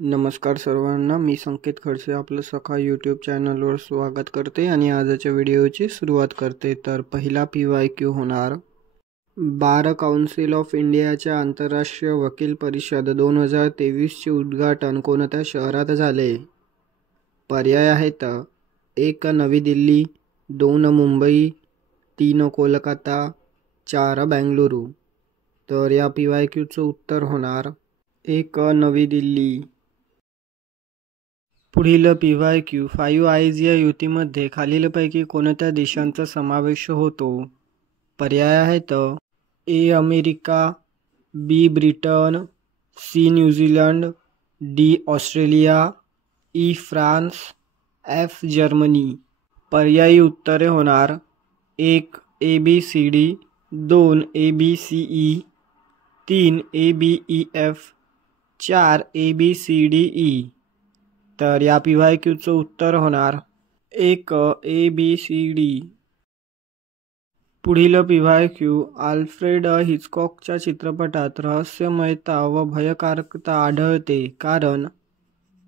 नमस्कार सर्वांना, मी संकेत खडसे आपलं सखा यूट्यूब चॅनलवर स्वागत करते आणि आजच्या व्हिडिओची सुरुवात करते। तर पहिला PYQ होणार, बार काउन्सिल ऑफ इंडियाच्या आंतरराष्ट्रीय वकील परिषद 2023 चे उद्घाटन कोणत्या शहरात झाले? पर्याय आहेत 1 नवी दिल्ली, 2 मुंबई, 3 कोलकाता, 4 बेंगळुरू। तर या PYQचं उत्तर होणार 1 नवी दिल्ली। पुढील PYQ 5 आयज या युतीमध्ये खालीलपैकी कोणत्या देशांचा समावेश होतो? पर्याय आहेत A America, B Britain, C New Zealand, D Australia, E France, F Germany. पर्यायी उत्तरे होणार 1 ABCD, 2 ABCE, 3 ABEF, 4 ABCDE। तर या PYQचं उत्तर होणार 1 ABCD। पुढील PYQ आल्फ्रेड हिचकॉकच्या चित्रपटात रहस्यमयता व भयकारकता आढळते कारण?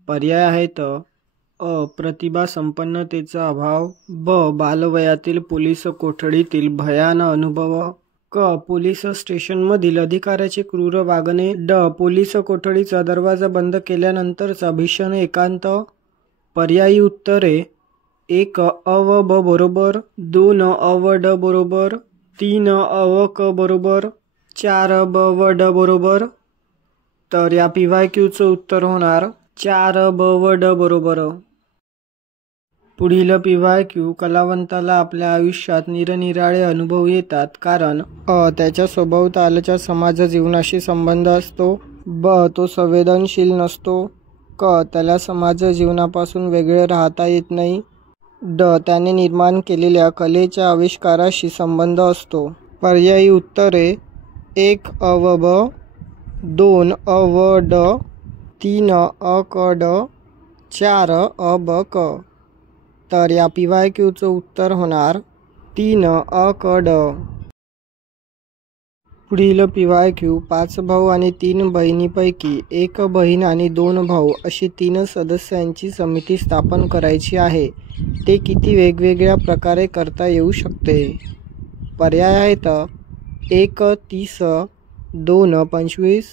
पर्याय आहेत अ प्रतिभा संपन्नतेचा अभाव, ब बालवयातील पोलीस कोठडीतील भयान अनुभव, क पोलीस स्टेशनमधील अधिकाऱ्याचे क्रूर वागणे, ड पोलीस कोठडीचा दरवाजा बंद केल्यानंतरचा भीषण एकांत। पर्यायी उत्तरे 1 अ व ब बरोबर, 2 अ व ड बरोबर, 3 अ व क बरोबर, 4 ब व ड बरोबर। तर या PYQचं उत्तर होणार 4 ब व ड बरोबर। पुढील PYQ कलावंताला आपल्या आयुष्यात निरनिराळे अनुभव येतात कारण? अ त्याच्या सभोवतालच्या समाज जीवनाशी संबंध असतो, ब तो संवेदनशील नसतो, क त्याला समाज जीवनापासून वेगळे राहता येत नाही, ड त्याने निर्माण केलेल्या कलेच्या आविष्काराशी संबंध असतो। पर्यायी उत्तरे 1 अ व ब, 2 अ व ड, 3 अ क ड, 4 अ ब क। तर या PYQचं उत्तर होणार 3 अ क ड। पुढील PYQ 5 भाऊ आणि 3 बहिणीपैकी 1 बहीण आणि 2 भाऊ अशी 3 सदस्यांची समिती स्थापन करायची आहे। ते किती वेगवेगळ्या प्रकारे करता येऊ शकते? पर्याय आहेत 1 30, 2 25,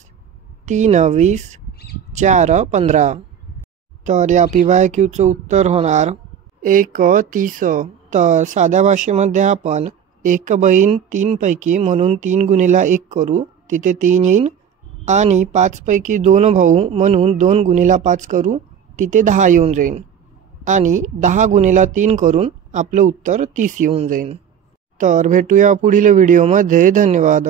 3 20, 4 15। तर या PYQचं उत्तर होणार 1 30। तर साध्या भाषेमध्ये आपण 1 बहीण 3 पैकी म्हणून 3 गुणिले 1 करू, तिथे 3 येईल, आणि 5 पैकी 2 भाऊ म्हणून 2 गुणिले 5 करू, तिथे 10 येऊन जाईल, आणि 10 गुणिले 3 करून आपलं उत्तर 30 येऊन जाईल। तर भेटूया पुढील व्हिडिओमध्ये। धन्यवाद।